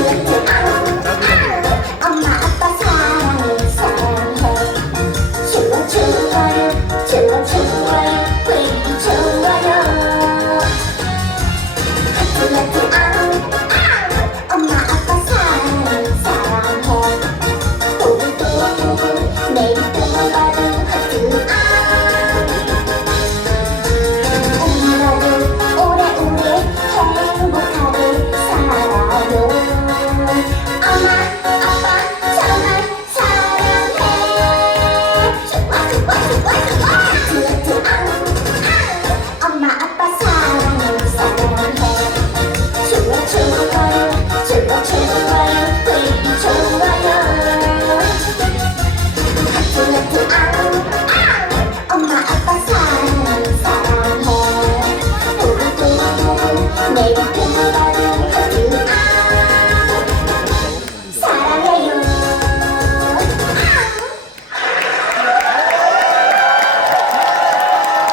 아, 엄마 아빠 사랑해. 사랑해. 춤을 추어요 춤을 추어요